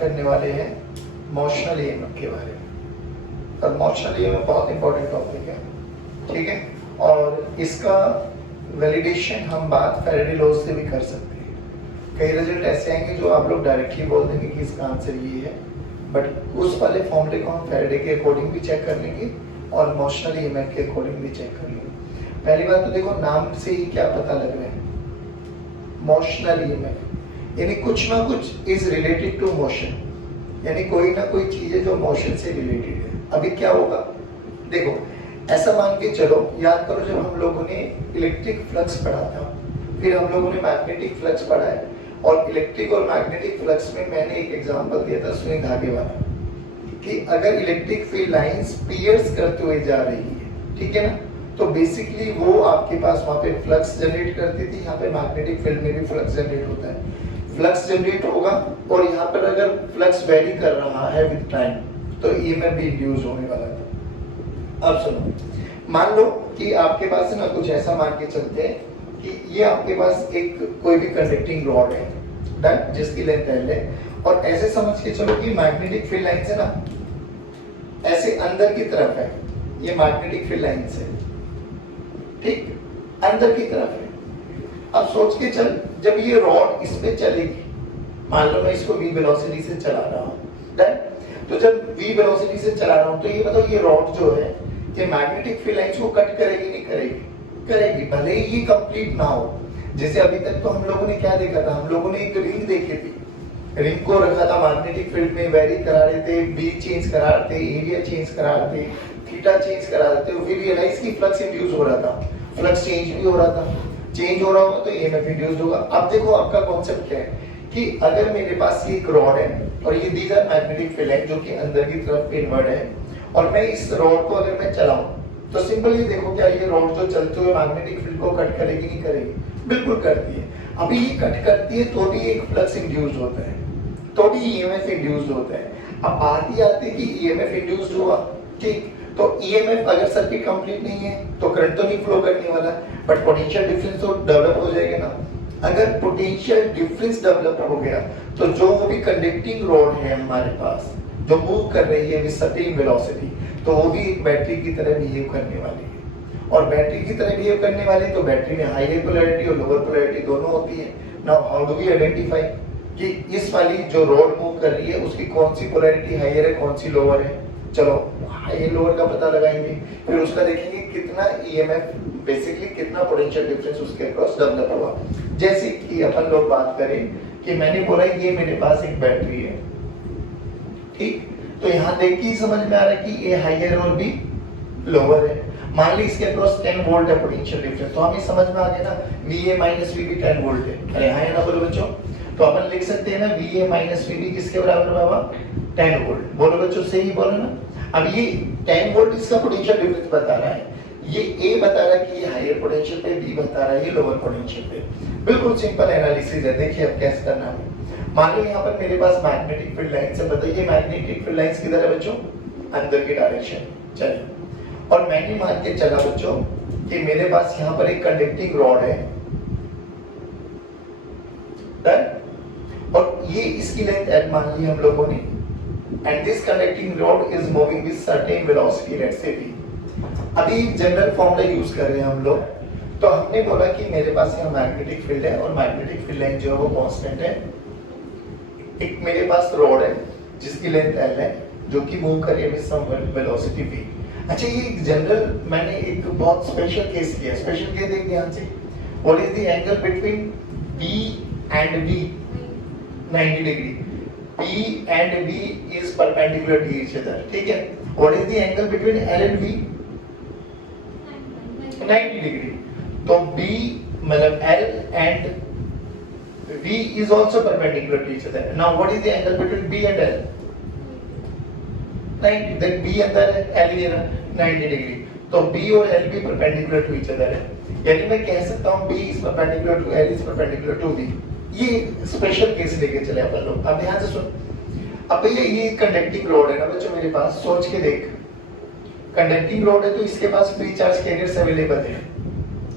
करने वाले हैं मोशनल ईएमएफ के बारे में। और मोशनल ईएमएफ बहुत इंपॉर्टेंट टॉपिक है, ठीक है। और इसका वैलिडेशन हम बात फैराडे लॉ से भी कर सकते हैं। कई रिजल्ट ऐसे आएंगे जो आप लोग डायरेक्टली बोल देंगे कि इसका आंसर ये है, बट उस वाले फॉर्मूले को हम फैराडे के अकॉर्डिंग भी चेक कर लेंगे और मोशनल ईएमएफ के अकॉर्डिंग भी चेक कर लेंगे। पहली बात तो देखो, नाम से ही क्या पता लग रहा है, मोशनल ईएमएफ यानी कुछ ना कुछ इज रिलेटेड टू मोशन, यानी कोई ना कोई चीज है जो मोशन से रिलेटेड है। अभी क्या होगा, देखो ऐसा मान के चलो, याद करो जब हम लोगों ने इलेक्ट्रिक फ्लक्स पढ़ा था, फिर हम लोगों ने मैग्नेटिक फ्लक्स पढ़ा है, और इलेक्ट्रिक और मैग्नेटिक फ्लक्स में मैंने एक एग्जांपल दिया था सुई धागे वाला, कि अगर इलेक्ट्रिक फील्ड लाइंस पियर्स करते हुए जा रही है, ठीक है ना, तो बेसिकली वो आपके पास वहां पे फ्लक्स जनरेट करती थी। यहाँ पे मैग्नेटिक फील्ड में भी फ्लक्स जनरेट होता है, फ्लक्स जनरेट होगा, और यहाँ पर अगर फ्लक्स वेरी कर रहा है विद टाइम तो ईएमएफ भी इंड्यूस होने वाला था। अब सुनो, मान लो कि आपके पास ना कुछ ऐसा मान के चलते हैं कि ये आपके पास एक कोई भी कंडक्टिंग रॉड है, डन, जिसकी लेंथ L है, और ऐसे समझ के चलो कि मैग्नेटिक फील्ड लाइन से ना ऐसे अंदर की तरफ है, ये मैग्नेटिक फील्ड लाइन से, ठीक, अंदर की तरफ है। अब सोच के चल, जब ये रॉड इस पे चलेगी, मान लो मैं इसको v वेलोसिटी से चला रहा हूँ, डन, तो जब v वेलोसिटी से चला रहा हूँ तो ये बताओ ये रॉड जो है ये मैग्नेटिक फील्ड लाइंस को कट करेगी नहीं करेगी? करेगी, भले ही ये कंप्लीट ना हो। जैसे अभी तक तो हम लोगों ने क्या देखा था, हम लोगों ने एक रिंग देखी थी, रिंग को रखा था मैग्नेटिक फील्ड में, वेरी करा रहे थे, बी चेंज करा रहे थे, एरिया चेंज करा रहे थे, थीटा चेंज करा रहे थे, फिर रियलाइज की फ्लक्स इंड्यूस हो रहा था, फ्लक्स चेंज भी हो रहा था, चेंज हो रहा होगा तो ईएमएफ इंड्यूस होगा। अब देखो आपका कॉन्सेप्ट क्या है कि अगर मेरे पास ये एक रॉड है और ये दीज आर मैग्नेटिक फील्ड है जो कि अंदर की तरफ इनवर्ड है, और मैं इस रॉड को अगर मैं चलाऊं तो सिंपल ये देखो, क्या ये रॉड जो चलते हुए मैग्नेटिक फील्ड को कट करेगी नहीं करेगी? बिल्कुल करती है। अभी ये कट करती है तो भी एक फ्लक्स इंड्यूस होता है, तो भी ईएमएफ इंड्यूस होता है। अब बात ही आती है कि ईएमएफ इंड्यूस हुआ, ठीक, तो ईएमएफ अगर सर्किट कंप्लीट नहीं है तो करंट तो नहीं फ्लो करने वाला, बट पोटेंशियल डिफरेंस तो डेवलप हो जाएगा ना। अगर पोटेंशियल डिफरेंस डेवलप हो गया तो जो वो भी कंडक्टिंग रॉड है हमारे पास जो मूव कर रही है विद सर्टेन वेलोसिटी, तो वो भी एक बैटरी की तरह बिहेव करने वाली है। और बैटरी की तरह बिहेव करने वाली तो बैटरी में हायर पोलैरिटी और लोअर पोलैरिटी दोनों होती है। Now how do we identify कि इस वाली जो रॉड मूव कर रही है उसकी कौन सी पोलैरिटी हायर है कौन सी लोअर है? चलो हायर लोअर का पता लगाएंगे, फिर उसका देखेंगे कितना ईएमएफ, बेसिकली कितना पोटेंशियल डिफरेंस उसके अक्रॉस डेवलप हुआ। जैसे कि अपन लोग बात करें कि मैंने बोला ये मेरे पास एक बैटरी है, ठीक, तो यहाँ देख के ही समझ में आ रहा है कि ये हायर और भी लोअर है। मान ली इसके अक्रॉस 10 वोल्ट है पोटेंशियल डिफरेंस, तो हमें समझ में आ गया ना VA माइनस VB 10 वोल्ट है। अरे हाँ है ना बोलो बच्चों, तो अपन लिख सकते हैं ना VA माइनस VB किसके बराबर बाबा? 10 वोल्ट। बोलो बच्चों, सही बोलो ना। अब ये 10 वोल्ट इसका पोटेंशियल डिफरेंस बता रहा है, ये A बता रहा है कि ये हायर पोटेंशियल पे, B बता रहा है ये लोअर पोटेंशियल पे। बिल्कुल सिंपल एनालिसिस है। देखिए अब कैसे करना है। मान लो यहाँ पर मेरे पास मैग्नेटिक फील्ड लाइंस है, बताइए मैग्नेटिक फील्ड लाइंस किधर है बच्चों? अंदर की डायरेक्शन। चलिए, और मैंने मान के चला बच्चों कि मेरे पास यहाँ पर एक कंडक्टिंग रॉड है, और ये इसकी लेंथ L मान ली हम लोगों ने, and this conducting rod is moving with certain velocity, let's say v। अभी जनरल फॉर्मूला यूज कर रहे हैं हम लोग, तो हमने बोला कि मेरे पास यहाँ मैग्नेटिक फील्ड है और मैग्नेटिक फील्ड लाइन जो है वो कांस्टेंट है। एक मेरे पास रॉड है जिसकी लेंथ L है जो कि मूव कर रही है विद सम वेलोसिटी v। अच्छा, ये जनरल मैंने एक बहुत स्पेशल केस लिया। स्पेशल केस देख ध्यान से, what is the angle between P and V? 90 degree. P and V is perpendicular to each other, ठीक है। What is the angle between L and V? 90 degree. तो B मतलब L and V is also perpendicular to each other. Now what is the angle between B and L? 90. Then B अंदर है, L ये 90 degree. तो B और L भी perpendicular to each other है। यानी मैं कह सकता हूँ B is perpendicular to L is perpendicular to V। ये स्पेशल केस लेके चले अपन लोग। अब ध्यान से सुन। अब भैया ये कंडक्टिंग रॉड है ना बच्चों मेरे पास, सोच के देख। कंडक्टिंग रॉड है तो इसके पास फ्री चार्ज कैरियर्स अवेलेबल है,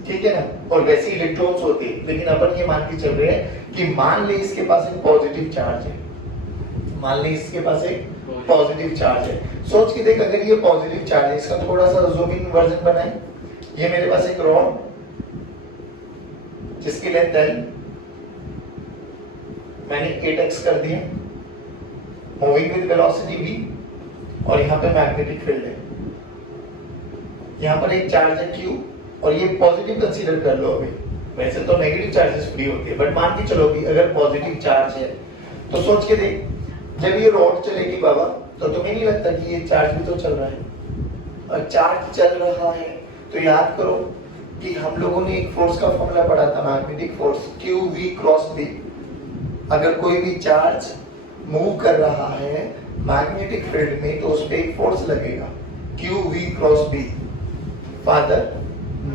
ठीक है ना, और वैसे इलेक्ट्रॉन्स होते हैं। लेकिन अपन ये मान के चल रहे हैं कि मान ले इसके पास एक पॉजिटिव चार्ज है, मान ली इसके पास एक पॉजिटिव चार्ज है। सोच के देख, अगर ये पॉजिटिव चार्ज है, इसका थोड़ा सा जूम इन वर्जन बनाए। ये मेरे पास एक रॉड जिसकी लेंथ L, मैंने 8x कर दिया, मूविंग विद वेलोसिटी v, और यहाँ पे मैग्नेटिक फील्ड है। यहाँ पर एक चार्ज है Q, और ये पॉजिटिव कंसीडर कर लो। अभी वैसे तो नेगेटिव चार्जेस फ्री होती है, बट मान के चलो कि अगर पॉजिटिव चार्ज है तो सोच के देख, जब ये रॉड चलेगी बाबा, तो तुम्हें नहीं लगता कि ये चार्ज भी तो चल रहा है? और चार्ज चल रहा है तो याद करो कि हम लोगों ने एक फोर्स का फॉर्मूला पढ़ा था, magnetic force QV cross B। अगर कोई भी चार्ज मूव कर रहा है मैग्नेटिक फील्ड में तो उस पे एक फोर्स लगेगा, QV cross B। Father,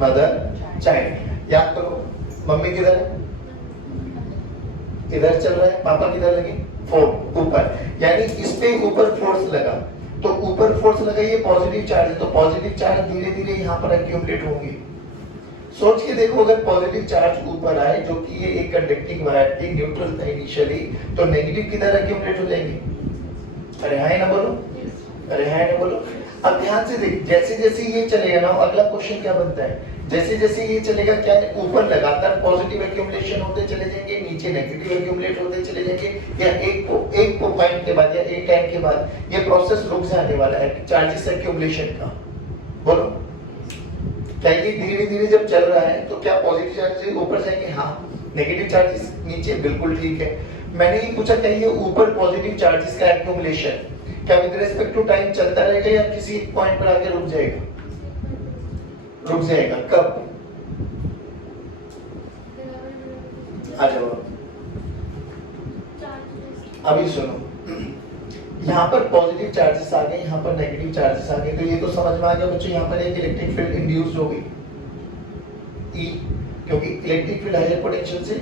mother, child. याद करो, मम्मी किधर है? इधर चल रहा है, पापा किधर लगे? फोर्स ऊपर, यानी इस पे ऊपर फोर्स लगा, तो ऊपर फोर्स लगा, ये पॉजिटिव चार्ज है, तो पॉजिटिव चार्ज धीरे धीरे यहाँ पर एक्यूमुलेट होंगे। सोच के देखो, अगर पॉजिटिव चार्ज ऊपर आए, जो कि ये एक कंडक्टिंग वायर थी, न्यूट्रल था इनिशियली, तो नेगेटिव किधर एक्यूमुलेट हो जाएंगे? अरे हाय ना बोलो, अरे हाय ना बोलो। अब ध्यान से देख, जैसे जैसे ये चलेगा ना, अगला क्वेश्चन क्या बनता है, जैसे जैसे ये चलेगा, क्या ऊपर लगातार पॉजिटिव एक्यूमुलेशन होते चले जाएंगे, नीचे नेगेटिव एक्यूमुलेट होते चले जाएंगे, या एक पॉइंट के बाद या एक टाइम के बाद ये प्रोसेस रुक जाने वाला है चार्जेस एक्यूमुलेशन का? बोलो, क्या ये धीरे धीरे जब चल रहा है तो क्या पॉजिटिव चार्जेस ऊपर जाएंगे? हाँ। नेगेटिव चार्जेस नीचे, बिल्कुल ठीक है। मैंने ये पूछा, क्या ये ऊपर पॉजिटिव चार्जेस का एक्यूमुलेशन क्या विद रिस्पेक्ट टू टाइम चलता रहेगा या किसी एक पॉइंट पर आके रुक जाएगा? रुक जाएगा। कब? आ जाओ, अभी सुनो, यहाँ पर पॉजिटिव चार्जेस आ गए, यहाँ पर नेगेटिव चार्जेस आ गए, तो ये तो समझ में आ गया बच्चों, यहाँ पर एक इलेक्ट्रिक फील्ड इंड्यूस्ड हो गई E, क्योंकि इलेक्ट्रिक फील्ड हायर पोटेंशियल से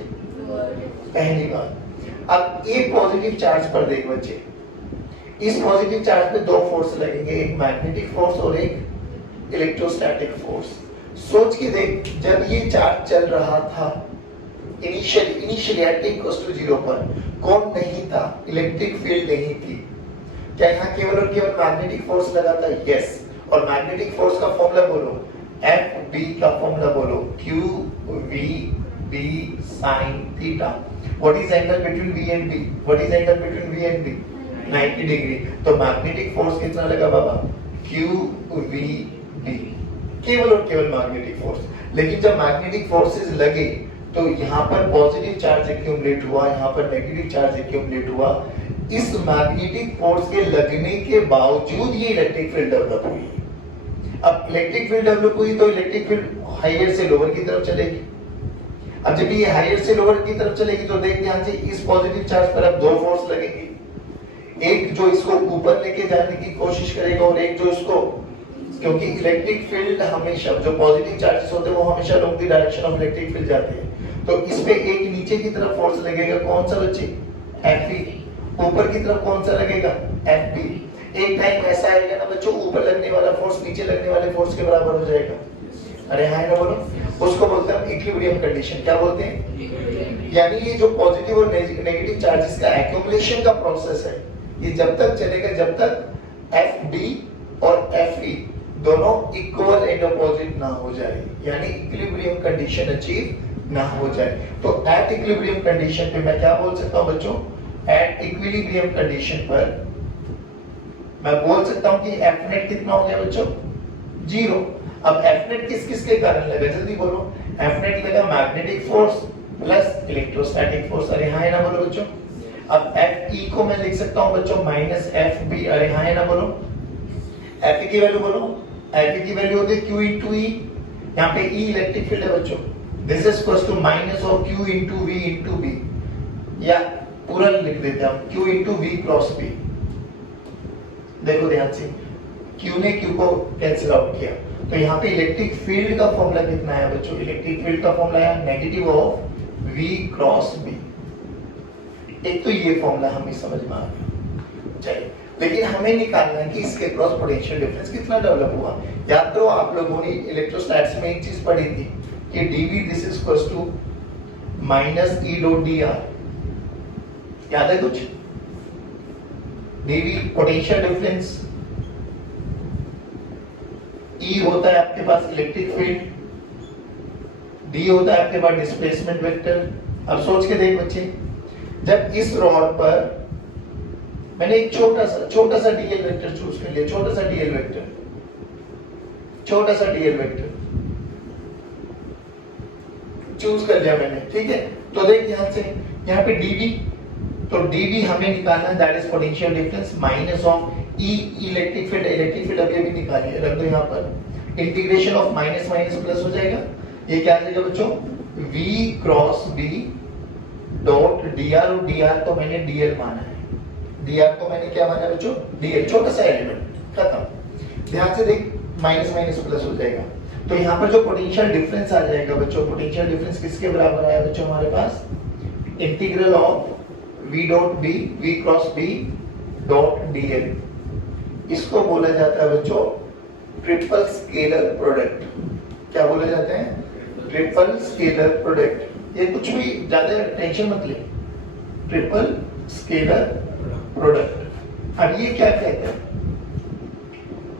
पहली बात। अब एक पॉजिटिव चार्ज पर देख बच्चे, इस पॉजिटिव चार्ज पे दो फोर्स लगेंगे, एक मैग्नेटिक फोर्स और एक इलेक्ट्रोस्टैटिक फोर्स। सोच के देख, जब ये चार्ज चल रहा था इनिशियली एट =0 पर, कौन नहीं था? इलेक्ट्रिक फील्ड नहीं थी। क्या यहाँ केवल और केवल मैग्नेटिक फोर्स लगा था? यस। और मैग्नेटिक फोर्स का फॉर्मूला बोलो, FB का फॉर्मूला बोलो, QVB sin theta. What is angle between V and B? What is angle between V and B? 90 degree. तो मैग्नेटिक फोर्स कितना लगा बाबा? QVB, केवल और केवल मैग्नेटिक फोर्स। लेकिन जब मैग्नेटिक फोर्सेस लगे तो यहाँ पर पॉजिटिव चार्ज एक्यूमुलेट हुआ, यहाँ पर नेगेटिव चार्ज एक्यूमुलेट हुआ। इस मैग्नेटिक फोर्स के लगने के बावजूद ये इलेक्ट्रिक फील्ड डेवलप हुई। अब इलेक्ट्रिक फील्ड डेवलप हुई तो इलेक्ट्रिक फील्ड हायर से लोअर की तरफ चलेगी। अब जब ये हायर से लोअर की तरफ चलेगी तो देख ध्यान से, इस पॉजिटिव चार्ज पर अब दो फोर्स लगेंगे, एक जो इसको ऊपर लेके जाने की कोशिश करेगा और एक जो इसको, क्योंकि इलेक्ट्रिक फील्ड हमेशा, जो पॉजिटिव चार्जेस होते हैं वो हमेशा long the direction of electric field जाते हैं, तो इस पे एक नीचे की तरफ फोर्स लगेगा, कौन सा बच्चे? Fe। ऊपर की तरफ कौन सा लगेगा? Fb। एक टाइम ऐसा आएगा ना बच्चों, ऊपर लगने वाला फोर्स नीचे लगने वाले फोर्स के बराबर हो जाएगा। अरे हाय ना बोलो, उसको बोलते हैं इक्विलिब्रियम कंडीशन। क्या बोलते हैं? यानी ये जो पॉजिटिव और नेगेटिव चार्जेस का एक्यूमुलेशन का प्रोसेस है, ये जब तक चलेगा जब तक Fb और Fe दोनों इक्वल एंड अपोजिट ना हो जाए, यानी इक्विलिब्रियम कंडीशन अचीव ना हो जाए। तो एट इक्विलिब्रियम कंडीशन पे मैं क्या बोल सकता हूं बच्चों? एट इक्विलिब्रियम कंडीशन पर मैं बोल सकता हूं कि F नेट कितना हो गया बच्चों? 0। अब F नेट किस किस के कारण लगा, जल्दी बोलो। F नेट लगा magnetic force plus electrostatic force. अरे हाँ है ना बोलो बच्चों। अब Fe को मैं लिख सकता हूं बच्चों -Fb। अरे हाँ है ना बोलो। Fe की वैल्यू बोलो, Fe की वैल्यू होती है Q into E। यहाँ पे E इलेक्ट्रिक फील्ड है बच्चों, this is equal to minus of Q into V into B, या पूरा लिख देते हैं हम Q into V cross B। देखो ध्यान से, Q ने Q को कैंसिल आउट किया, तो यहाँ पे इलेक्ट्रिक फील्ड का फॉर्मूला कितना है बच्चों? इलेक्ट्रिक फील्ड का फॉर्मूला है negative of V cross B। एक तो ये फॉर्मूला हमें समझ में आ गया, चलिए, लेकिन हमें निकालना है कि इसके क्रॉस पोटेंशियल डिफरेंस कितना डेवलप हुआ। याद करो आप लोगों ने इलेक्ट्रोस्टैटिक्स में एक चीज पढ़ी थी कि dV this is equal to minus E dot dr। याद है कुछ? dV पोटेंशियल डिफरेंस, E होता है आपके पास इलेक्ट्रिक फील्ड, D होता है आपके पास डिस्प्लेसमेंट वेक्टर। अब सोच के देख बच्चे, जब इस रॉड पर मैंने एक छोटा सा डीएल वेक्टर चूज कर लिया, छोटा सा डीएल वेक्टर चूज कर लिया मैंने, ठीक है। तो देख यहां से यहाँ पे dV, तो dV हमें निकालना है, that is potential difference minus of E electric field अभी भी निकालिए, रख दो यहाँ पर। Integration of minus minus plus हो जाएगा, ये क्या आ जाएगा बच्चों, V cross B dot dr, और dr को मैंने dl माना है, dr को मैंने क्या माना है बच्चों, dl, छोटा सा एलिमेंट, खत्म। ध्यान से देख, माइनस माइनस प्लस हो जाएगा, तो यहाँ पर जो पोटेंशियल डिफरेंस आ जाएगा बच्चों, पोटेंशियल डिफरेंस किसके बराबर आया बच्चों हमारे पास, integral of V dot B, V cross B dot dl, इसको बोला जाता है बच्चों ट्रिपल स्केलर प्रोडक्ट। क्या बोला जाता है, ट्रिपल स्केलर प्रोडक्ट। ये कुछ भी ज्यादा टेंशन मत ले, ट्रिपल स्केलर प्रोडक्ट। अब ये क्या कहते हैं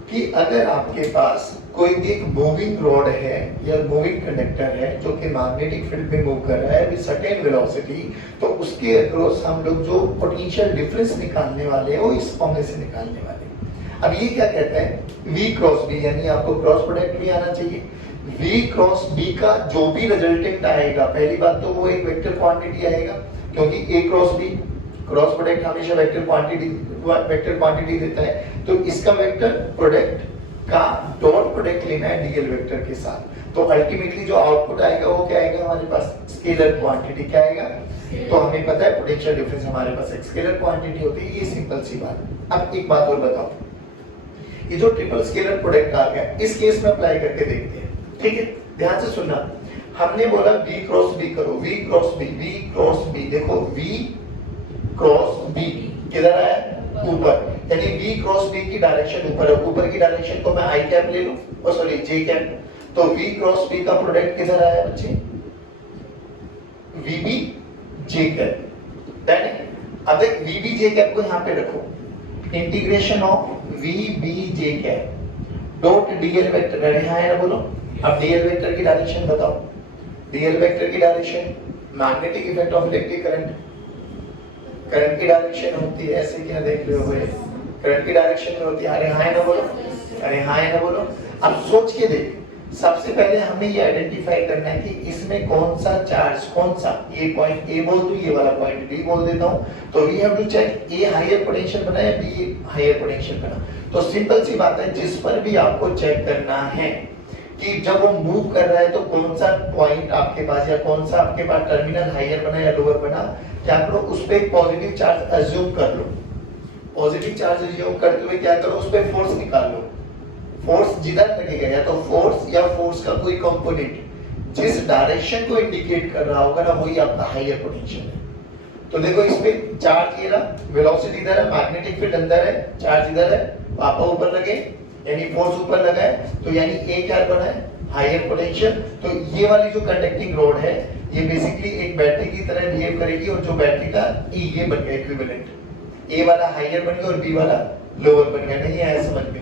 कि अगर आपके पास कोई एक मूविंग रॉड है या मूविंग कंडक्टर है जो कि मैग्नेटिक फील्ड में मूव कर रहा है विद सर्टेन वेलोसिटी, तो उसके अक्रॉस हम लोग जो पोटेंशियल डिफरेंस निकालने वाले हैं वो इस फॉर्मूले से निकालने वाले हैं। अब ये क्या कहता है, V क्रॉस B, यानी आपको क्रॉस प्रोडक्ट भी आना चाहिए। V क्रॉस B का जो भी रिजल्टेंट आएगा, पहली बात तो वो एक वेक्टर क्वांटिटी आएगा, क्योंकि A cross B cross product हमेशा वेक्टर क्वांटिटी देता है, तो इसका वेक्टर प्रोडक्ट का डॉट प्रोडक्ट लेना है डीएल वेक्टर के साथ। तो अल्टीमेटली जो आउटपुट आएगा वो क्या आएगा हमारे पास, स्केलर क्वांटिटी। क्या आएगा, तो हमें पता है पोटेंशियल डिफरेंस हमारे पास एक स्केलर क्वांटिटी होती है, ये सिंपल सी बात। अब एक बात और बताओ, ये जो ट्रिपल स्केलर प्रोडक्ट आ गया, इस केस में अप्लाई करके देखते हैं, ठीक है। ध्यान से सुनना, हमने बोला V क्रॉस B करो, V क्रॉस B, देखो V क्रॉस B किधर आया, ऊपर, यानी V क्रॉस B की डायरेक्शन ऊपर है, ऊपर की डायरेक्शन को मैं I कैप ले लूं, और सॉरी J कैप, तो V क्रॉस B का प्रोडक्ट किधर आया बच्चे, VB J कैप। अब देख VB J कैप को यहाँ पे रखो, integration of VB J cap dot DL vector, यहाँ है ना, बोलो। अब डीएल वेक्टर की डायरेक्शन बताओ, डीएल वेक्टर की direction magnetic effect of electric current की डायरेक्शन होती है, ऐसे क्या देख रहे हो भाई, करंट की डायरेक्शन में होती है, अरे हाँ है ना बोलो, अरे हाँ है ना बोलो। अब सोच के देख, सबसे पहले हमें ये आइडेंटिफाई करना है कि इसमें कौन सा चार्ज, कौन सा, ये पॉइंट ए बोल दूं, ये वाला पॉइंट बी बोल देता हूं, तो we have to check A higher potential बना या बी हायर पोटेंशियल बना। तो सिंपल सी बात है, जिस पर भी आपको चेक करना है कि जब वो मूव कर रहा है तो कौन सा पॉइंट आपके पास या कौन सा आपके पास टर्मिनल हायर बना या लोअर बना, क्या करो उस पे एक पॉजिटिव चार्ज अज्यूम कर लो, पॉजिटिव चार्ज अज्यूम करते हुए क्या करो उस पे फोर्स निकाल लो। फोर्स जिधर लगेगा, या तो फोर्स या फोर्स का कोई कंपोनेंट जिस डायरेक्शन को इंडिकेट कर रहा होगा ना, वही आपका हायर पोटेंशियल है। तो देखो इस पे चार्ज ये रहा, वेलोसिटी इधर है, मैग्नेटिक फील्ड अंदर है, चार्ज इधर है, पापा ऊपर लगे यानी फोर्स ऊपर लगा है, तो यानी ए क्या बना है, हायर पोटेंशियल। तो ये वाली जो कंडक्टिंग रोड है ये बेसिकली एक बैटरी की तरह बिहेव करेगी, और जो बैटरी का ई ये बन गया इक्विवेलेंट, ए वाला हायर बन गया और बी वाला लोअर बन गया। नहीं आया समझ में?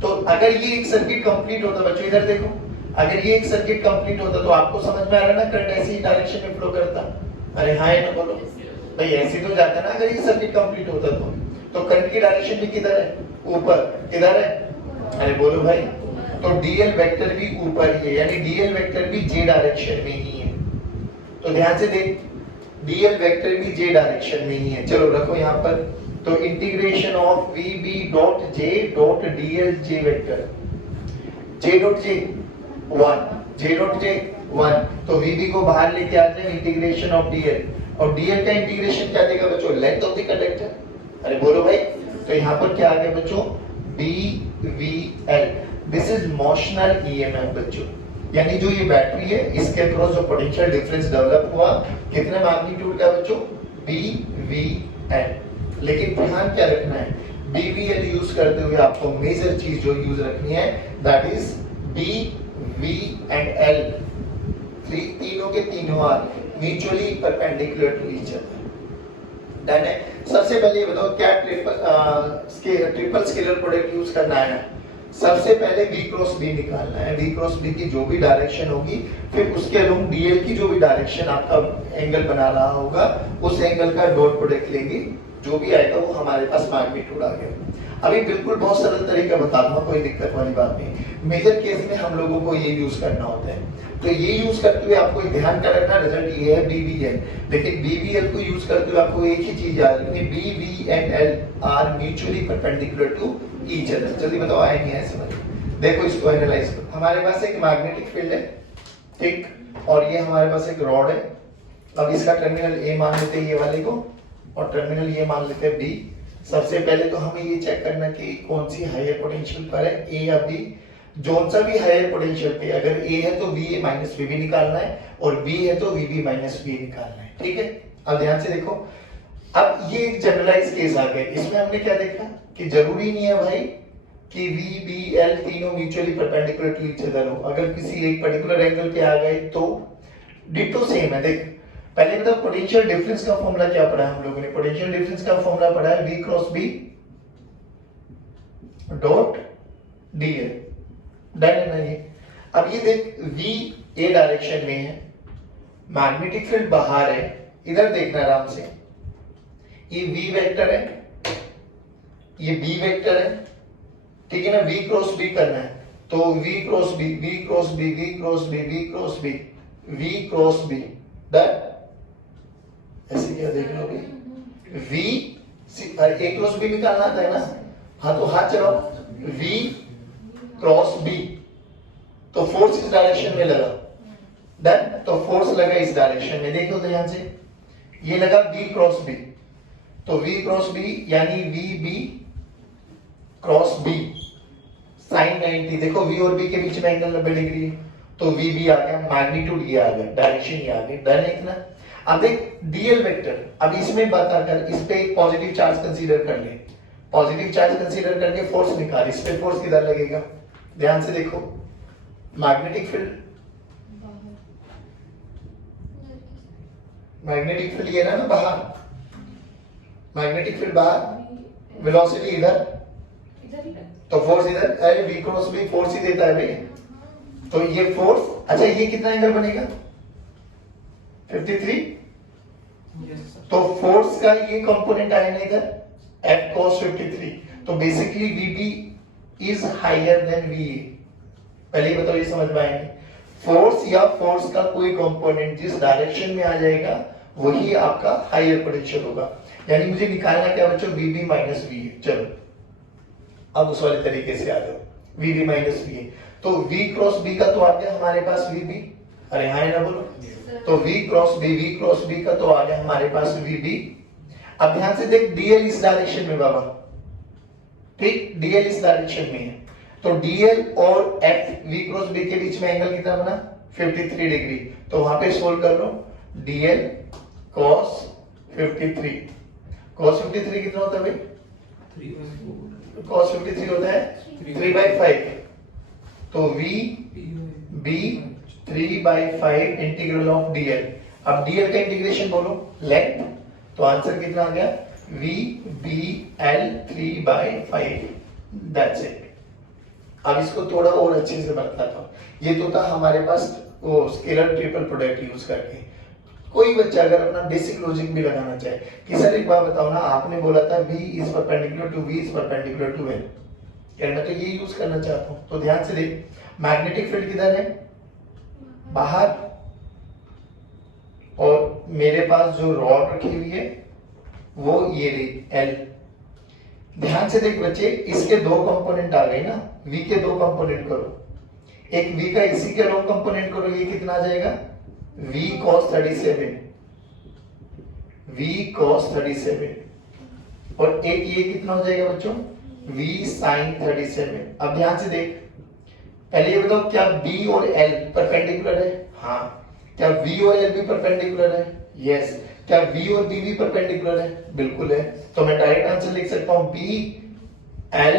तो अगर ये एक सर्किट कंप्लीट होता, बच्चों इधर देखो, अगर ये एक सर्किट कंप्लीट होता तो आपको समझ में आ रहा है ना, करंट ऐसी ही डायरेक्शन में फ्लो करता। अरे हाँ है ना, बोलो भाई, ऐसे तो जाता ना अगर ये सर्किट कंप्लीट होता तो करंट की डायरेक्शन भी किधर है, ऊपर, किधर है, अरे बोलो भाई। तो डीएल वेक्टर भी ऊपर ही है, यानी डीएल वेक्टर भी जे डायरेक्शन में ही है। तो ध्यान से देख, डीएल वेक्टर भी जे डायरेक्शन में ही है। चलो रखो यहाँ पर, तो integration of V B dot J dot DL J vector, J dot J 1, J dot J 1, तो वी बी को बाहर लेके आ जाए, इंटीग्रेशन ऑफ डीएल, और डीएल का इंटीग्रेशन क्या देगा बच्चों, लेंथ ऑफ द कंडक्टर। अरे बोलो भाई, तो यहाँ पर क्या आ गया बच्चों, BVL, this is motional EMF बच्चों, यानी जो ये बैटरी है इसके अक्रॉस जो पोटेंशियल डिफरेंस डेवलप हुआ, कितने मैग्नीट्यूड का बच्चों, BVL। लेकिन ध्यान क्या रखना है, BVL यूज करते हुए आपको मेजर चीज जो यूज रखनी है, that is B, V and L, तीनों के तीनों are mutually perpendicular to each other. Done है। सबसे पहले ये बताओ क्या ट्रिपल स्केलर प्रोडक्ट यूज करना है। सबसे पहले v क्रॉस b निकालना है। v क्रॉस b की जो भी डायरेक्शन होगी, फिर उसके अलोंग dl की जो भी डायरेक्शन आपका एंगल बना रहा होगा, उस एंगल का डॉट प्रोडक्ट लेंगे, जो भी आएगा वो हमारे पास मैग्नीट्यूड आ गया। अभी बिल्कुल बहुत सरल तरीका बता दूंगा, कोई दिक्कत वाली बात नहीं। मेजर केस में हम लोगों को ये यूज करना होता है, तो ये यूज करते हुए आपको ध्यान का रखना रिजल्ट ये है BVL, लेकिन BVL को यूज करते हुए आपको एक ही चीज याद रखनी, BV and L are mutually perpendicular to each other. जल्दी बताओ आए नहीं है समझ। देखो इसको एनालाइज करो। हमारे पास एक मैग्नेटिक फील्ड है, ठीक, और ये हमारे पास एक रॉड है। अब इसका टर्मिनल A मान लेते हैं ये वाले को, और टर्मिनल ये मान लेते हैं B। सबसे पहले तो हमें ये चेक करना कि कौन सी हायर पोटेंशियल पर है, A या B। जोन सा भी हायर पोटेंशियल पे, अगर A है तो VA माइनस VB निकालना है, और B है तो VB माइनस VA निकालना है, ठीक है। अब ध्यान से देखो, अब ये एक जनरलाइज केस आ गया। इसमें हमने क्या देखा कि जरूरी नहीं है भाई कि VBL तीनों mutually perpendicular to each other हो। अगर किसी एक पर्टिकुलर एंगल पे आ गए तो डिटो सेम है। देख पहले मतलब पोटेंशियल डिफरेंस का फॉर्मूला क्या पढ़ा है हम लोगों ने? पोटेंशियल डिफरेंस का फॉर्मूला पढ़ा है V cross B dot dl। Done है ना ये? अब ये देख V A डायरेक्शन में है, मैग्नेटिक फील्ड बाहर है, इधर देखना आराम से, ये V वेक्टर है, ये B वेक्टर है, ठीक है ना। V क्रॉस B करना है तो V cross B, V cross B, V cross B, V cross B, V cross B, done. ऐसे क्या देख लोगे? V A क्रॉस B निकालना आता है ना, हाँ तो हाथ चलाओ, V क्रॉस B, तो फोर्स इस डायरेक्शन में लगा, डन। तो फोर्स लगा इस डायरेक्शन में, देखो ध्यान से, ये लगा V क्रॉस B, तो V क्रॉस B यानी VB क्रॉस B साइन 90। देखो V और B के बीच में एंगल 90 डिग्री है, तो VB आ गया, मैग्नीट्यूड ये आ गया, डायरेक्शन ये आ गई, डन है इतना। अब देख DL वेक्टर, अब इसमें बता कर इस पे एक पॉजिटिव चार्ज कंसीडर कर ले, पॉजिटिव चार्ज कंसीडर करके फोर्स निकाल, इस पे फोर्स किधर लगेगा? ध्यान से देखो, मैग्नेटिक फील्ड, मैग्नेटिक फील्ड ये ना बाहर, मैग्नेटिक फील्ड बाहर, वेलोसिटी इधर, तो फोर्स इधर। अरे V क्रॉस B फोर्स ही देता है भाई, तो ये फोर्स, अच्छा ये कितना एंगल बनेगा? 53। तो फोर्स का ये कंपोनेंट आया ना इधर, F cos 53, तो basically VB is higher than VA। पहले ही बताओ ये समझ में आएंगे, फोर्स या फोर्स का कोई कंपोनेंट जिस डायरेक्शन में आ जाएगा वही आपका हायर पोटेंशियल होगा। यानी मुझे निकालना क्या बच्चों? VB minus VA। चलो अब उस वाले तरीके से आ जाओ, VB माइनस VA, तो V क्रॉस B का तो आ गया हमारे पास VB, अरे हाँ ना बोलो, तो V क्रॉस B का तो आ गया हमारे पास VB। अब ध्यान से देख DL इस डायरेक्शन में बाबा, ठीक, DL इस डायरेक्शन में है, तो DL और F V क्रॉस B के बीच में एंगल कितना बना? 53 डिग्री। तो वहां पे सोल्व कर लो, DL cos 53, cos 53 कितना होता है भाई? cos 53 होता है 3/5, तो VB 3/5 इंटीग्रल ऑफ DL। अब DL का इंटीग्रेशन बोलो, लेंथ, तो आंसर कितना आ गया? VBL 3/5, that's it. अब इसको थोड़ा और अच्छे से बताता हूँ। ये तो था हमारे पास वो स्केलर ट्रिपल प्रोडक्ट यूज करके। कोई बच्चा अगर अपना बेसिक लॉजिक भी लगाना चाहे कि सर एक बार बताओ ना, आपने बोला था V is perpendicular to V is perpendicular to L, यार मैं तो ये यूज करना चाहता हूँ। तो ध्यान से देख, मैग्नेटिक फील्ड किधर है? बाहर, और मेरे पास जो रॉड रखी हुई है वो ये रही L। ध्यान से देख बच्चे, इसके दो कंपोनेंट आ गए ना, V के दो कंपोनेंट करो, एक V का इसी के दो कंपोनेंट करो, ये कितना आ जाएगा? V cos 37, V cos 37, और एक ये कितना हो जाएगा बच्चों? V sin 37। अब ध्यान से देख, पहले ये बताओ क्या B और L परपेंडिकुलर है? हाँ। क्या V और L भी परपेंडिकुलर है? यस। क्या V और B भी परपेंडिकुलर है? बिल्कुल है। तो मैं डायरेक्ट आंसर लिख सकता हूं B L,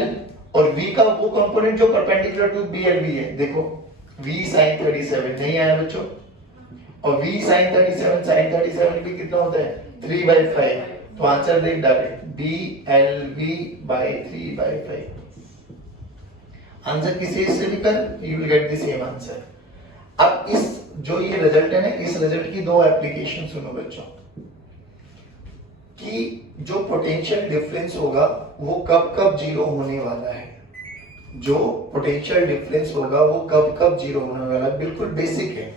और V का वो कंपोनेंट जो परपेंडिकुलर टू BL भी है, देखो V sin 37 नहीं आया बच्चों, और V sin 37 भी कितना होता है? 3/5, तो आंसर देख direct B L V by 3/5। Answer किसी से भी कर, you will get the same answer. अब इस जो ये रिजल्ट है ना, इस रिजल्ट की दो एप्लीकेशन सुनो बच्चों, कि जो पोटेंशियल डिफरेंस होगा वो कब कब जीरो होने वाला है। जो पोटेंशियल डिफरेंस होगा वो कब कब जीरो होने वाला है, बिल्कुल बेसिक है।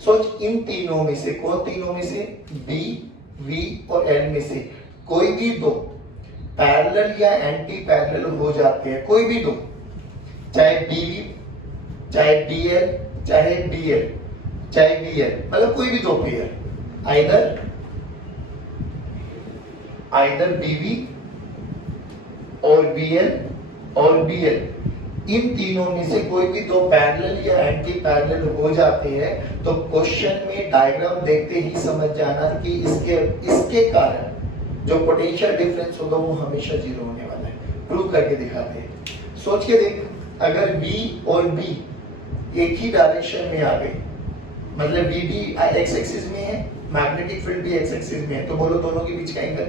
सोच इन तीनों में से, कौन तीनों में से, बी वी और एल में से कोई भी दो पैरेलल या एंटी पैरेलल हो जाते हैं, कोई भी दो, चाहे बीवी, चाहे बीएल, चाहे बीएल, चाहे बीएल, मतलब कोई भी दो पेयर, आइदर बीवी और बीएल और बीएल, इन तीनों में से कोई भी दो पैरेलल या एंटी पैरेलल हो जाते हैं तो क्वेश्चन में डायग्राम देखते ही समझ जाना कि इसके कारण जो पोटेंशियल डिफरेंस होगा वो हमेशा जीरो होने वाला है। प्रूव करके दिखाते हैं। सोच के देख, अगर B और B एक ही डायरेक्शन में आ गए, मतलब B भी एक्स एक्सिस में है, मैग्नेटिक फील्ड भी एक्स एक्सिस में है, तो बोलो दोनों के बीच का एंगल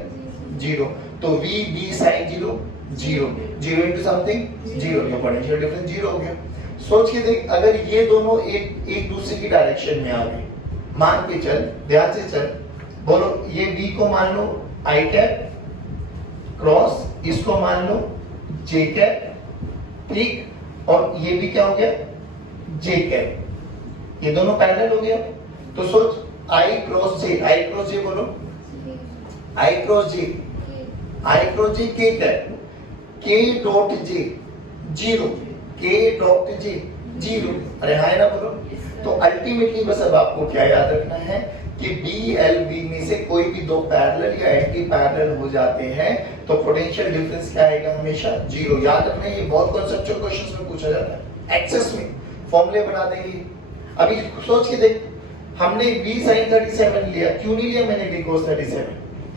जीरो, तो V B sin zero, zero, zero into something zero, तो पोटेंशियल डिफरेंस जीरो हो गया। सोच के देख, अगर ये दोनों एक दूसरे की डायरेक्शन में आ गए, मान के चल, ध्यान से चल, बोलो ये B को मान लो आई कैप क्रॉस, इसको मान लो जे कैप, ठीक, और ये भी क्या हो गया, जे कैप, ये दोनों पैरेलल हो गया। तो सोच आई क्रॉस जे बोलो, आई क्रॉस जे के कैप, के डॉट जे जीरो, के डॉट जे जीरो, अरे हाँ ना बोलो। तो अल्टीमेटली बस अब आपको क्या याद रखना है कि बी एल बी में से कोई भी दो पैरेलल या एंटी पैरेलल हो जाते हैं तो पोटेंशियल डिफरेंस क्या आएगा, हमेशा जीरो। याद रखना, ये बहुत कॉन्सेप्चुअल क्वेश्चंस में पूछा जाता है, एक्सेस में फॉर्मूले बना देंगे। अभी सोच के देख, हमने v sin 37 लिया, क्यों नहीं लिया मैंने v cos 37?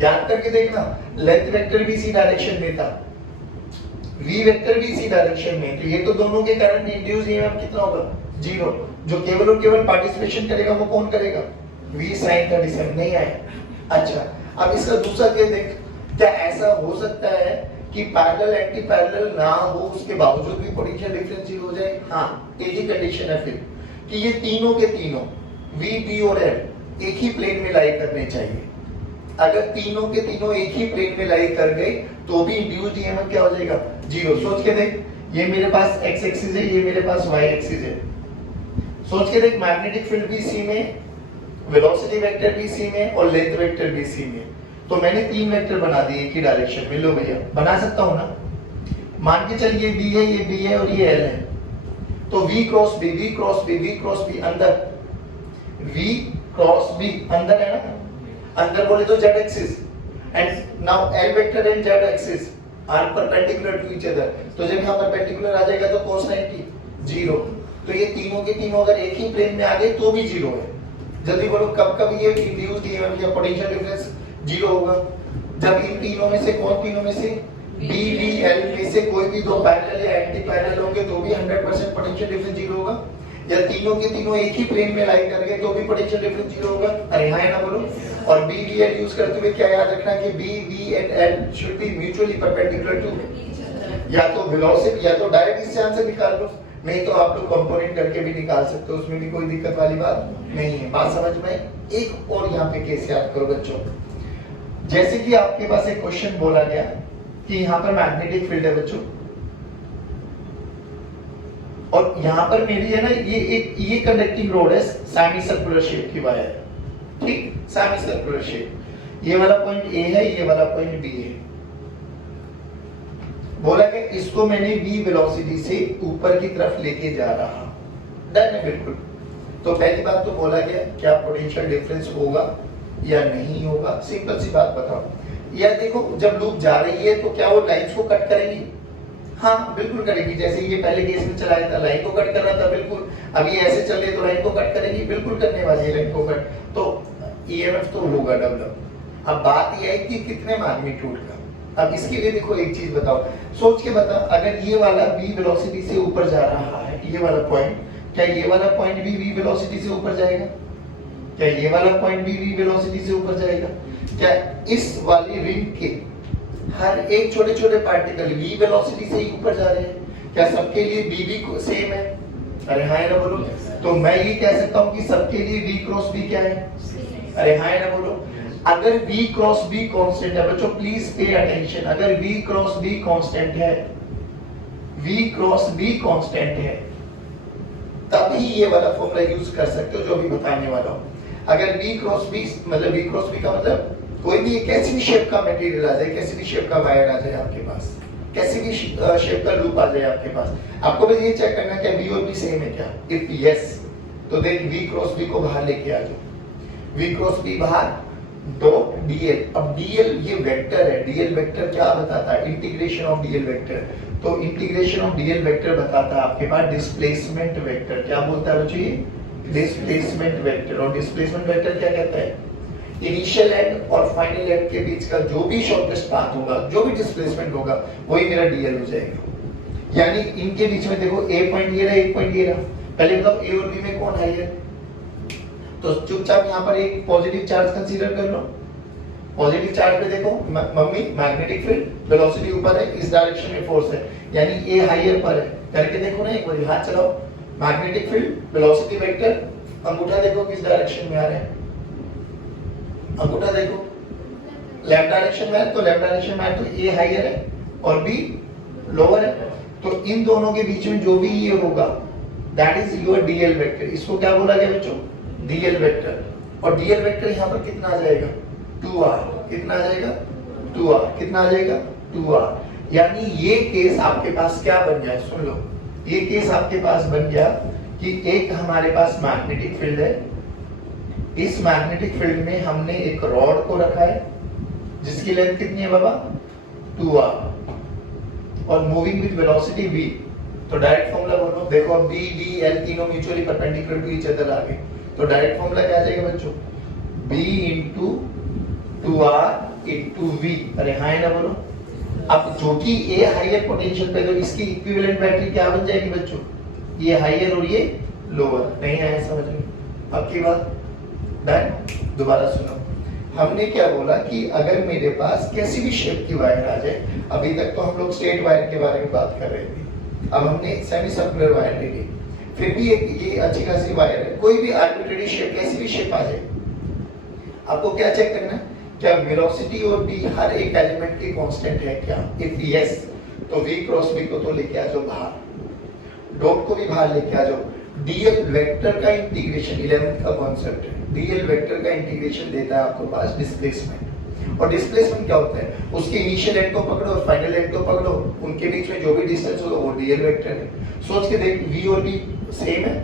याद करके देखना, लेंथ वेक्टर भी इसी डायरेक्शन में था, v वेक्टर भी इसी डायरेक्शन में, तो ये तो दोनों के कारण इंड्यूस ईएमएफ कितना होगा, जीरो। जो केवल और केवल पार्टिसिपेशन करेगा वो कौन करेगा, v sin 37 नहीं आया। अच्छा, अब इसका दूसरा केस देख, क्या ऐसा हो सकता है कि पैरेलल एंटी पैरेलल ना हो उसके बावजूद भी पोटेंशियल डिफरेंस जीरो हो जाए? हाँ, एक ही कंडीशन है फिर, कि ये तीनों के तीनों v b और l एक ही प्लेन में लाई करने चाहिए। अगर तीनों के तीनों एक ही प्लेन में लाई कर गए तो भी इंड्यूस्ड ईएमएफ क्या हो जाएगा, जीरो। सोच के देख, ये मेरे पास x एक्सिस है, ये मेरे पास y एक्सिस है। सोच के देख, मैग्नेटिक फील्ड भी इसी में, वेलोसिटी वेक्टर भी इसी में और लेंथ वेक्टर भी इसी में, तो मैंने तीन वेक्टर बना दिए एक ही डायरेक्शन में। लो भैया, बना सकता हूं ना, मान के चल ये b है, ये b है और ये l है, तो v cross b, v cross b, v cross b अंदर, v क्रॉस b अंदर है ना, अंदर बोले तो z axis, and now l vector and z axis are perpendicular to each other, तो जब यहाँ परपेंडिकुलर आ जाएगा तो cos 90 जीरो। तो ये तीनों के तीनों अगर एक ही प्लेन में आ गए तो भी जीरो है। जल्दी बोलो, कब कब ये इंड्यूस्ड ईएमएफ या पोटेंशियल डिफरेंस जीरो होगा, जब इन तीनों में से, कौन तीनों में से, बी वी एल में से कोई भी दो पैरेलल या एंटी पैरेलल होंगे तो भी 100% पोटेंशियल डिफरेंस जीरो होगा, या तीनों के तीनों एक ही प्लेन में लाई कर गए तो भी पोटेंशियल डिफरेंस जीरो होगा। अरे हाँ ना बोलो। और बी वी एल यूज करते हुए क्या याद रखना कि B V and L should be mutually perpendicular to, या तो वेलोसिटी, या तो डायरेक्ट इससे आंसर निकाल लो, नहीं तो आप लोग कंपोनेंट करके भी निकाल सकते हो, उसमें भी कोई दिक्कत वाली बात नहीं है। बात समझ में? एक और यहाँ पे केस याद करो बच्चों, जैसे कि आपके पास एक क्वेश्चन बोला गया कि यहाँ पर मैग्नेटिक फील्ड है बच्चों, और यहाँ पर मेरी है ना ये कंडक्टिंग रोड है, सेमी सर्कुलर शेप की वायर, ठीक, सेमी सर्कुलर शेप, ये वाला पॉइंट ए है, ये वाला पॉइंट बी है। बोला कि इसको मैंने v वेलोसिटी से ऊपर की तरफ लेके जा रहा, डन है बिल्कुल। तो पहली बात तो बोला गया क्या पोटेंशियल डिफरेंस होगा या नहीं होगा, सिंपल सी बात बताओ। या देखो, जब लूप जा रही है तो क्या वो लाइंस को कट करेगी? हाँ बिल्कुल करेगी, जैसे ये पहले केस में चलाया था लाइन को कट कर रहा था, बिल्कुल। अभी ऐसे चल रही है तो लाइन को कट करेगी, बिल्कुल करने वाली है लाइन को कट, तो ईएमएफ तो होगा डेवलप। अब बात यह है कि कितने मैग्नीट्यूड का। अब इसके लिए देखो एक चीज बताओ, सोच के बता, अगर ये वाला v वेलोसिटी से ऊपर जा रहा है, ये वाला पॉइंट, क्या ये वाला पॉइंट भी v वेलोसिटी से ऊपर जाएगा? क्या ये वाला पॉइंट भी v वेलोसिटी से ऊपर जाएगा? क्या इस वाली रिंग के हर एक छोटे छोटे पार्टिकल v वेलोसिटी से ही ऊपर जा रहे हैं? क्या सबके लिए v भी सेम है? अरे हाँ है ना बोलो। तो मैं ये कह सकता हूँ कि सबके लिए v क्रॉस b क्या है? अरे हाँ है ना बोलो। अगर v क्रॉस b कांस्टेंट है बच्चों, प्लीज पे अटेंशन, अगर v क्रॉस b कांस्टेंट है, v क्रॉस b कांस्टेंट है, तभी ये वाला फॉर्मूला यूज कर सकते हो जो भी बताने वाला हूं। अगर v क्रॉस b मतलब v क्रॉस b का मतलब कोई भी कैसी भी शेप का मटेरियल आ जाए, कैसी भी शेप का वायर आ जाए आपके पास, कैसी भी शेप का लूप आ जाए आपके पास, आपको बस ये चेक करना है कि v और b सेम है क्या। इफ यस तो देख v क्रॉस b को बाहर लेके आ जाओ, v क्रॉस b बाहर, डॉट dl। अब dl ये वेक्टर है, dl वेक्टर क्या बताता है? Integration of dl vector. तो इंटीग्रेशन ऑफ dl वेक्टर बताता है आपके पास डिस्प्लेसमेंट वेक्टर। क्या बोलता है बच्चों? ये डिस्प्लेसमेंट वेक्टर। और डिस्प्लेसमेंट वेक्टर क्या कहता है? इनिशियल एंड और फाइनल एंड के बीच का जो भी शॉर्टेस्ट पाथ होगा, जो भी डिस्प्लेसमेंट होगा, वही मेरा dl हो जाएगा। यानी इनके बीच में देखो a पॉइंट ये रहा, एक पॉइंट ये रहा, पहले मतलब a और b में कौन है ये? तो चुपचाप यहाँ पर एक पॉजिटिव चार्ज कंसीडर कर लो। पॉजिटिव चार्ज पे देखो मम्मी मैग्नेटिक फील्ड, वेलोसिटी ऊपर है, इस डायरेक्शन में फोर्स है, यानी ए हायर पर है। करके देखो ना एक बार, हाथ चलाओ, मैग्नेटिक फील्ड, वेलोसिटी वेक्टर, अंगूठा देखो किस डायरेक्शन में आ रहा है, अंगूठा देखो लेफ्ट डायरेक्शन में है, तो लेफ्ट डायरेक्शन में है तो ए हायर है और बी लोअर है। तो इन दोनों के बीच में जो भी ये होगा that is your DL vector. इसको क्या बोला गया बच्चों? DL vector. और डीएल वेक्टर यहाँ पर कितना आ जाएगा? 2r। कितना आ जाएगा? 2r। कितना आ जाएगा? 2r। यानी ये केस आपके पास क्या बन गया? सुन लो, ये केस आपके पास बन गया कि एक हमारे पास मैग्नेटिक फील्ड है, इस मैग्नेटिक फील्ड में हमने एक रॉड को रखा है जिसकी लेंथ कितनी है बाबा? 2r और मूविंग विद वेलोसिटी v। तो डायरेक्ट फॉर्मूला बोलो, देखो अब b d l तीनों mutually perpendicular to each other आ गए, तो डायरेक्ट फॉर्मूला क्या आ जाएगा बच्चों? b into 2r into v। अरे हाँ है ना बोलो। अब जो कि a हायर पोटेंशियल पे, तो इसकी इक्विवेलेंट बैटरी क्या बन जाएगी बच्चों? ये हायर और ये लोअर। नहीं आया समझ में? अब की बात डन। दोबारा सुनो, हमने क्या बोला कि अगर मेरे पास कैसी भी शेप की वायर आ जाए, अभी तक तो हम लोग स्ट्रेट वायर के बारे में बात कर रहे थे, अब हमने सेमी सर्कुलर वायर ले ली, फिर भी एक ये अच्छी खासी वायर है, कोई भी आर्बिट्रेरी शेप, कैसी भी शेप आ जाए, आपको क्या चेक करना है? क्या वेलोसिटी और b हर एक एलिमेंट के कांस्टेंट है क्या? इफ यस तो v क्रॉस b को तो लेके आ जाओ बाहर, डॉट को भी बाहर लेके आ जाओ। dl वेक्टर का इंटीग्रेशन 11th का कॉन्सेप्ट है, dl वेक्टर का इंटीग्रेशन देता है आपको पास डिस्प्लेसमेंट। और डिस्प्लेसमेंट क्या होता है? उसके इनिशियल एंड को पकड़ो और फाइनल एंड को पकड़ो, उनके बीच में जो भी डिस्टेंस होगा वो dl वेक्टर है। सोच के देख, v और b सेम है,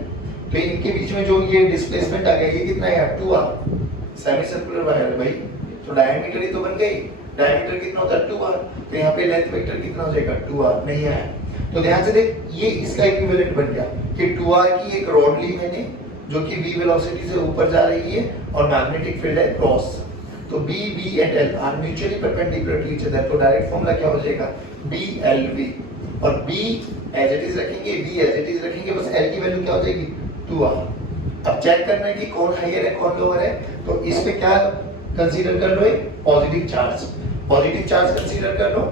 तो इनके बीच में जो ये डिस्प्लेसमेंट आ गया, ये कितना है? 2r। सेमी सर्कुलर वायर भाई, तो डायमीटर ही तो बन गई, डायमीटर कितना होता है? 2r। तो यहाँ पे लेंथ वेक्टर कितना हो जाएगा? 2r। नहीं आया तो ध्यान से देख, ये इसका इक्विवेलेंट बन गया कि 2r की एक रॉड ली मैंने जो कि v वेलोसिटी से ऊपर जा रही है और मैग्नेटिक फील्ड है क्रॉस, तो b v and l are mutually perpendicular to each other. तो डायरेक्ट फॉर्मूला क्या हो जाएगा? b l v। और b एज इट इज रखेंगे, b एज इट इज रखेंगे, बस l की वैल्यू क्या हो जाएगी? 2r। अब चेक करना है कि कौन हायर है कौन लोअर है, तो इस पे क्या कंसीडर कर लो? एक positive charge, positive charge consider कर लो।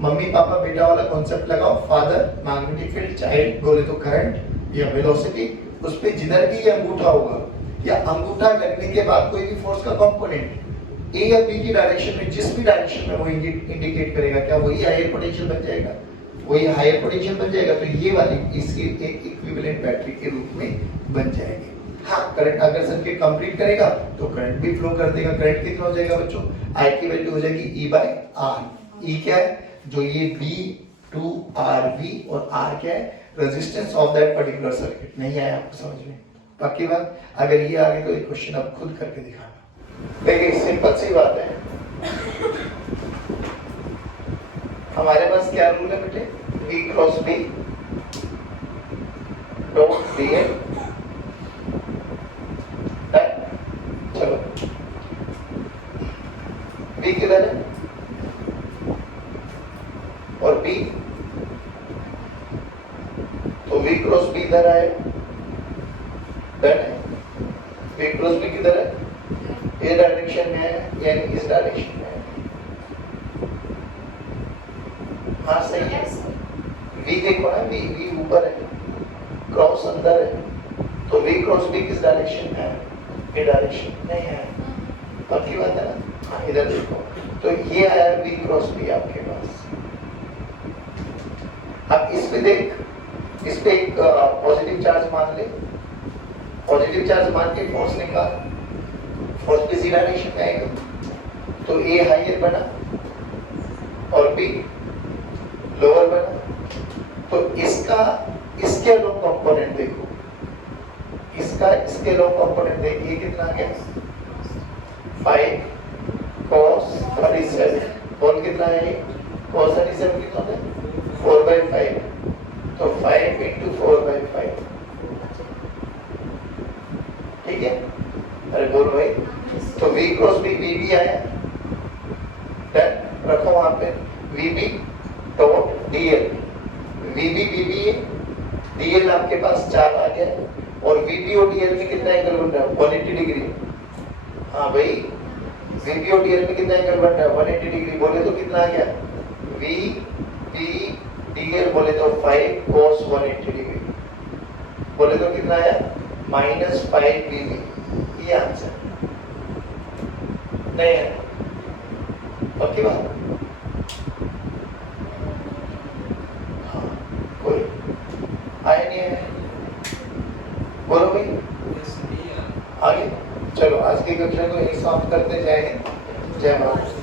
मम्मी पापा बेटा वाला कॉन्सेप्ट लगाओ, फादर मैग्नेटिक फील्ड, चाइल्ड बोले तो करंट या वेलोसिटी, उस पे जिधर भी ये अंगूठा होगा या अंगूठा लगने के बाद कोई भी फोर्स का कंपोनेंट ए या बी की डायरेक्शन में, जिस भी डायरेक्शन में वो इंडिकेट करेगा, क्या वही हायर पोटेंशियल बन जाएगा? वही हायर पोटेंशियल बन जाएगा। तो ये वाली इसकी एक इक्विवेलेंट बैटरी के रूप में बन जाएगी। हाँ, करंट अगर सर्किट कंप्लीट करेगा तो करंट भी फ्लो कर देगा। करंट कितना हो जाएगा बच्चों? I की वैल्यू हो जाएगी E/R। E क्या है? जो ये V/2RV और R क्या है? Resistance of that particular circuit. नहीं आया आपको समझ में? पक्की बात? अगर ये आ गई तो ये क्वेश्चन आप खुद करके दिखाना। देखिए सिंपल सी बात है, हमारे पास क्या रूल है बेटे? V cross B dot dl। चलो B किधर है और B, तो V क्रॉस B इधर आए, डन है। V क्रॉस बी किधर है? ये डायरेक्शन में है यानी इस डायरेक्शन में है। हाँ सही है। वी देखो ना, वी वी ऊपर है, क्रॉस अंदर है, तो वी क्रॉस बी किस डायरेक्शन में है? ये डायरेक्शन नहीं है। पक्की बात है ना? हाँ इधर देखो, तो ये आया वी क्रॉस बी आपके पास। अब इस पे देख, इस पे एक पॉजिटिव चार्ज मान ले, पॉजिटिव चार्ज मान के फोर्स निकाल, फोर्स भी इसी डायरेक्शन में आएगा, तो ए हाइयर बना और बी लोअर बना। तो इसका स्केल ऑफ कंपोनेंट देखो, इसका स्केल ऑफ कंपोनेंट देखिए कितना आ गया? 5 cos 37 और कितना है? cos 37 कितना है? 4/5, तो 5 into 4/5, ठीक है? अरे बोल भाई, तो V क्रॉस B VB आया, डन, रखो वहां पे VB dot DL, VB VB है, DL आपके पास 4 आ गया, और VB और DL में कितना एंगल बन रहा है? 180 डिग्री। हाँ भाई, VB और DL में कितना एंगल बन रहा है? 180 डिग्री। बोले तो कितना आ गया? VB DL बोले तो 5 cos 180 डिग्री, बोले तो कितना आया? -5 VB। ये आंसर नहीं है, पक्की बात? हाँ, कोई आया नहीं है? बोलो भाई आगे। चलो आज की कक्षा को यही समाप्त करते, जय हिंद जय भारत।